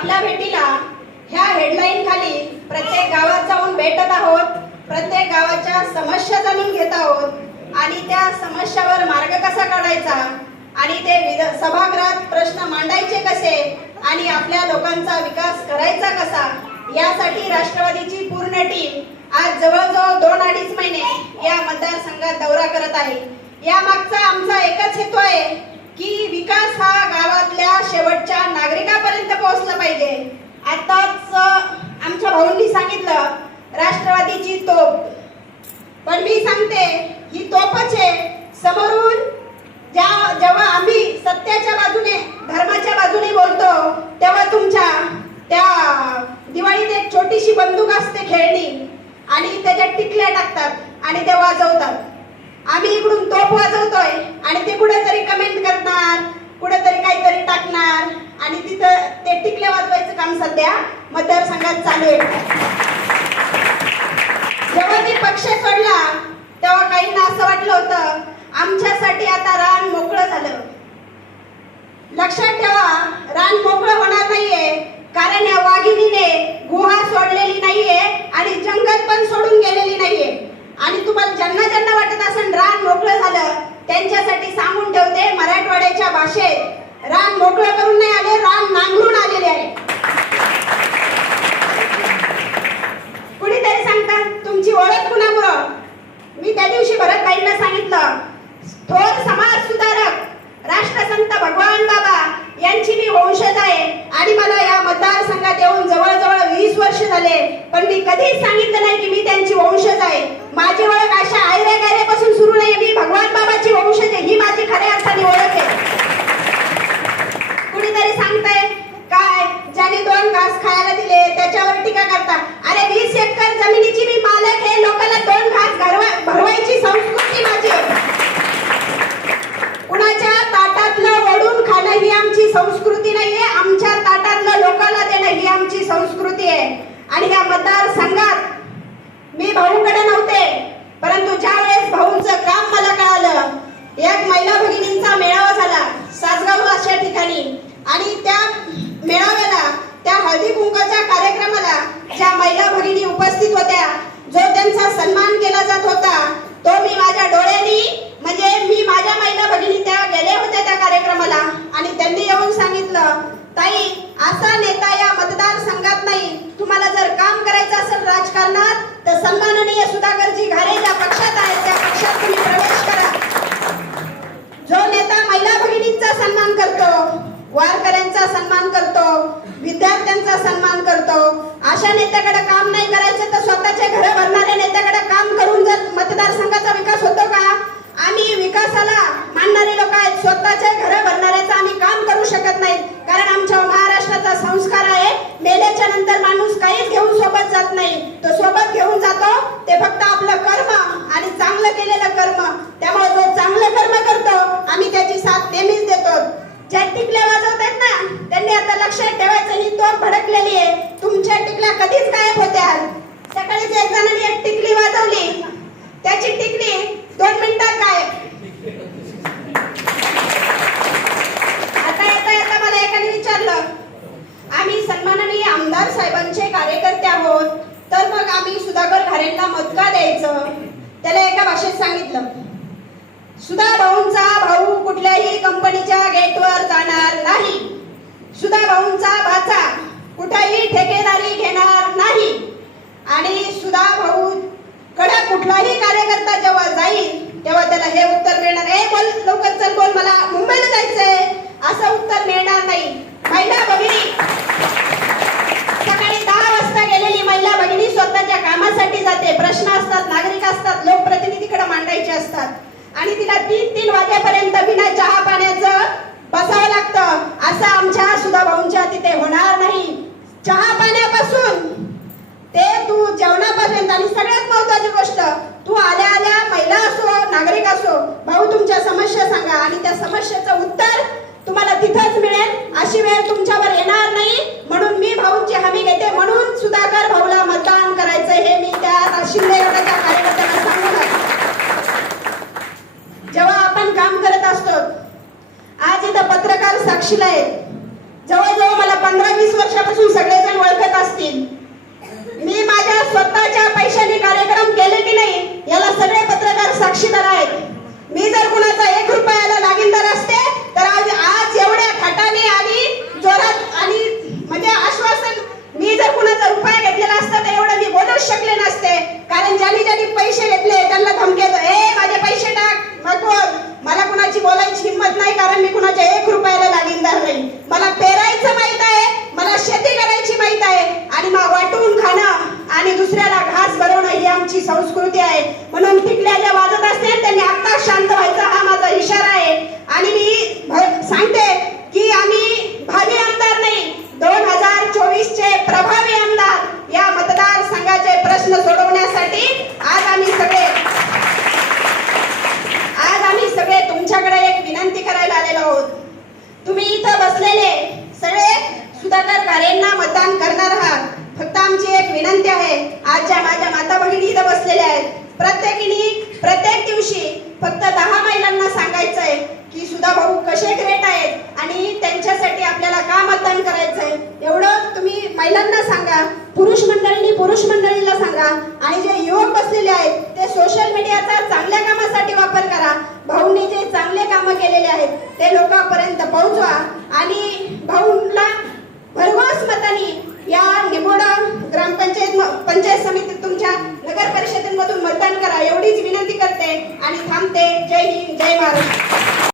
आपल्या भेटीला ह्या हेडलाईन खाली प्रत्येक गावात जाऊन भेटत आहोत प्रत्येक गावाच्या समस्या जाणून घेत आहोत आणि त्या समस्यावर मार्ग कसा काढायचा आणि ते विध- सभागृहात प्रश्न मांडायचे कसे आणि आपल्या लोकांचा विकास करायचा कसा यासाठी राष्ट्रवादीची पूर्ण टीम आज जवळजवळ दोन अडीच महिने या मतदारसंघात दौरा करत आहे. या मागचा आमचा एकच हेतू आहे की विकास हा गावातल्या शेवटच्या नागरिकापर्यंत पोहोचलं पाहिजे. आताच आमच्या भाऊंनी सांगितलं राष्ट्रवादीची तोप पण मी सांगते ही तोपच आहे. समोरून ज्या जेव्हा आम्ही सत्याच्या बाजूने धर्माच्या बाजूने बोलतो तेव्हा तुमच्या त्या दिवाळीत एक छोटीशी बंदूक असते खेळणी. आणि त्याच्यात टिकल्या टाकतात आणि ते वाजवतात. आम्ही इकडून तोप वाजवतोय आणि ते कुठेतरी कमेंट करणार कुठेतरी काहीतरी टाकणार. आणि तिथं ते टिकल्या वाजवायचं काम सध्या मतदारसंघात चालू आहे. जेव्हा मी पक्ष सोडला तेव्हा काहींना असं वाटलं होतं आमच्यासाठी आता रान मोकळं झालं. लक्षात ठेवा रान मोकळं होणार नाहीये कारण या वाघिणीने गुहा सोडलेली नाहीये आणि जंगल पण सोडून गेलेली नाहीये. आणि तुम्हाला ज्यांना ज्यांना वाटत असेल रान मोकळं झालं त्यांच्यासाठी सांगून ठेवते मराठवाड्याच्या भाषेत. रान मोकळं करून नाही आले रान नांगरून आलेले आहे. कुणीतरी सांगतात तुमची ओळख कुणामुळं मी त्या दिवशी भरत बाईंना सांगितलं थोर समाज सुधारक राष्ट्रसंत भगवान बाबा यांची मी वंशज आहे आणि मला या मतदारसंघात येऊन जवळजवळ वीस वर्ष झाले. पण मी कधीच सांगितलं नाही की मी त्यांची वंशज आहे. माझी ओळख अशा आयरे गायरे सुरू नाही मी भगवान बाबाची वंशज आहे ही माझी खऱ्या अर्थाने ओळख आहे कुणीतरी सांगताय काय ज्याने दोन घास खायला दिले त्याच्यावर टीका करता अरे वीस एकर जमिनीची मी मालक आहे लोकांना दोन घास घरवा भरवायची संस्कृती माझी आहे. कुणाच्या ताटातलं वडून खाणं ही आमची संस्कृती नाहीये आमच्या ताटातलं लोकांना देणं ही आमची संस्कृती आहे आणि या मतदारसंघात मी भाऊकडे नव्हते परंतु ज्या वेळेस भाऊंचं काम मला कळालं एक महिला भगिनींचा मेळावा झाला सासगाव अशा ठिकाणी आणि त्या मेळाव्याला त्या हळदी कुंकाच्या कार्यक्रमाला ज्या महिला भगिनी उपस्थित होत्या जो त्यांचा सन्मान केला जात होता तो मी माझ्या डोळ्यांनी म्हणजे मी माझ्या महिला भगिनी त्या गेल्या होत्या त्या कार्यक्रमाला आणि त्यांनी येऊन सांगितलं. ताई असा नेता या मतदारसंघात नाही. तुम्हाला जर काम करायचं असेल राजकारणात तर सन्माननीय सुधाकरजी घारे ज्या पक्षात आहेत त्या पक्षात तुम्ही प्रवेश करा. जो नेता महिला भगिनींचा सन्मान करतो वारकऱ्यांचा सन्मान करतो विद्यार्थ्यांचा सन्मान करतो अशा नेत्याकडे काम नाही करायचं तर स्वतःचे घर भरणाऱ्या नेत्याकडे काम करून जर मतदारसंघाचा विकास होतो का आम्ही विकासाला मानणारे लोक आहेत स्वतःचे घर भरणाऱ्याचं आम्ही काम करू शकत नाही कारण आमच्या महाराष्ट्राचा संस्कार आहे मेल्याच्या नंतर माणूस काहीच घेऊन सोबत जात नाही तो सोबत घेऊन जातो ते फक्त आपलं कर्म आणि चांगलं केलेलं कर्म त्यामुळे जो चांगलं कर्म करतो आम्ही त्याची साथ नेहमीच देतो ज्या टिकल्या वाजवत आहेत ना त्यांनी आता लक्षात ठेवायचं ही तोफ भडकलेली आहे तुमच्या टिकल्या कधीच गायब सकाळीच एक जणांनी एक टिकली वाजवली त्याची टिकली दोन मिनिटात गायब. आता येता येता मला एकाने विचारलं आम्ही सन्माननीय आमदार साहेबांचे कार्यकर्ते आहोत तर मग आम्ही सुधाकर घारेंना मत का द्यायचं. त्याला एका भाषेत सांगितलं सुधा भाऊंचा भाऊ कुठल्याही कंपनीच्या गेटवर जाणार नाही सुधा भाऊंचा भाचा कुठेही ठेकेदारी घेणार नाही आणि सुधा भाऊ कडे कुठलाही कार्यकर्ता जेव्हा जाईल तेव्हा त्याला हे उत्तर मिळणार. ए बोल लवकर चल बोल मला मुंबईला जायचंय. असं उत्तर मिळणार नाही. महिला भगिनी. सकाळी दहा वाजता गेलेली महिला भगिनी स्वतःच्या कामासाठी जाते. प्रश्न असतात नागरिक असतात लोकप्रतिनिधीकडे मांडायचे असतात. आणि तिला तीन तीन वाजेपर्यंत बिना चहा पाण्याचं बसावं लागतं. असं आमच्या सुद्धा भाऊंच्या तिथे होणार नाही. चहा पाण्यापासून. ते तू जेवणापर्यंत आणि सगळ्यात महत्वाची गोष्ट तू आल्या आल्या महिला असो नागरिक असो भाऊ तुमच्या समस्या सांगा आणि त्या समस्येचं उत्तर तुम्हाला तिथंच मिळेल. अशी वेळ तुमच्यावर येणार नाही. म्हणून मी भाऊंची हमी घेते. म्हणून सुधाकर भाऊला मतदान करायचं हे मी त्या शिंदे गटाच्या कार्यकर्त्यांना सांगून जेव्हा आपण काम करत असतो आज इथं पत्रकार साक्षीला आहेत जवळजवळ मला पंधरा वीस वर्षापासून विनंती आहे आज ज्या माझ्या माता भगिनी इथं बसलेल्या आहेत. प्रत्येकीने प्रत्येक दिवशी फक्त दहा महिलांना सांगायचं आहे की सुधा भाऊ कसे ग्रेट आहेत आणि त्यांच्यासाठी आपल्याला का मतदान करायचं आहे एवढं तुम्ही महिलांना सांगा पुरुष मंडळींनी पुरुष मंडळीला सांगा आणि जे युवक बसलेले आहेत ते सोशल मीडियाचा चांगल्या कामासाठी वापर करा. भाऊंनी जे चांगले कामं केलेले आहेत ते लोकांपर्यंत पोहोचवा आणि